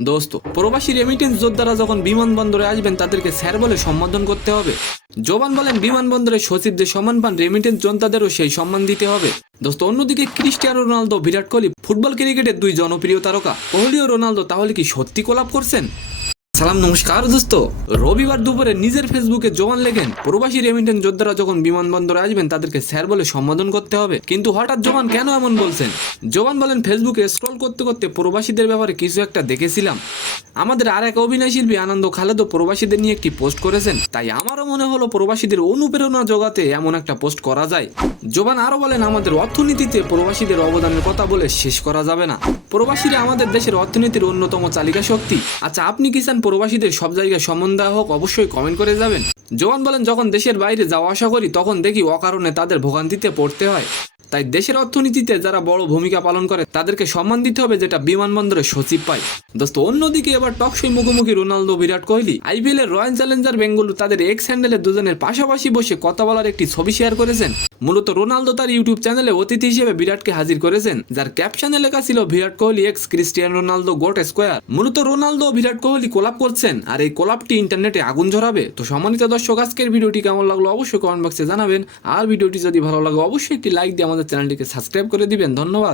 দোস্ত, প্রবাসী রেমিটেন্স যোদ্ধারা যখন বিমানবন্দরে আসবেন তাদেরকে স্যার বলে সম্বোধন করতে হবে। জবান বলেন বিমানবন্দরের সচিবদের সম্মান পান রেমিটেন্স যোদ্ধাদেরও সেই সম্মান দিতে হবে। দোস্ত, অন্যদিকে Cristiano Ronaldo, Virat Kohli football ক্রিকেটের দুই জনপ্রিয় তারকা। কোহলি ও রোনালদো তাহলে কি সত্যি কোলাপ করছেন? সালাম, নমস্কার দোস্ত। রবিবার দুপুরে নিজের ফেসবুকে জোয়ান লেখেন প্রবাসী রেমিটেন্স যোদ্ধারা যখন বিমানবন্দরে আসবেন তাদেরকে স্যার বলে সম্বোধন করতে হবে। কিন্তু হঠাৎ জোয়ান কেন এমন বলছেন? জোয়ান বলেন, ফেসবুকে স্ক্রল করতে করতে প্রবাসীদের ব্যাপারে কিছু একটা দেখেছিলাম। আমাদের আর এক অভিনয় শিল্পী আনন্দ খালেদও প্রবাসীদের নিয়ে একটি পোস্ট করেছেন, তাই আমারও মনে হলো প্রবাসীদের অনুপ্রেরণা জোগাতে এমন একটা পোস্ট করা যায়। জোবান আরো বলেন, আমাদের অর্থনীতিতে প্রবাসীদের অবদানের কথা বলে শেষ করা যাবে না। প্রবাসীরা আমাদের দেশের অর্থনীতির অন্যতম চালিকা শক্তি। আচ্ছা, আপনি কি চান প্রবাসীদের সব জায়গায় সম্মান দেওয়া হোক? অবশ্যই কমেন্ট করে যাবেন। জোয়ান বলেন, যখন দেশের বাইরে যাওয়া আসা করি তখন দেখি অকারণে তাদের ভোগান্তিতে পড়তে হয়। তাই দেশের অর্থনীতিতে যারা বড় ভূমিকা পালন করে তাদেরকে সম্মান দিতে হবে, যেটা বিমানবন্দরে সচিব পায়। দোস্ত, অন্যদিকে এবার টকশই মুখোমুখি রোনালদো, বিরাট কোহলি। আইপিএল এর রয়্যাল চ্যালেঞ্জার বেঙ্গালুরু তাদের এক্স হ্যান্ডেলে দুজনের পাশাপাশি বসে কথা বলার একটি ছবি শেয়ার করেছেন। মূলত রোনালদো তার ইউটিউব চ্যানেলে অতিথি হিসেবে বিরাটকে হাজির করেছেন, যার ক্যাপশনে লেখা ছিল Virat Kohli x Cristiano Ronaldo goat square. মূলত রোনালদো ও বিরাট কোহলি কোলাপ করছেন, আর এই কোলাপটি ইন্টারনেটে আগুন ঝরাবে। তো সম্মানিত দর্শক, আজকের ভিডিওটি কেমন লাগলো অবশ্যই কমেন্ট বক্সে জানাবেন। আর ভিডিওটি যদি ভালো লাগে অবশ্যই একটি লাইক দিয়ে আমাদের চ্যানেলটিকে সাবস্ক্রাইব করে দিবেন। ধন্যবাদ।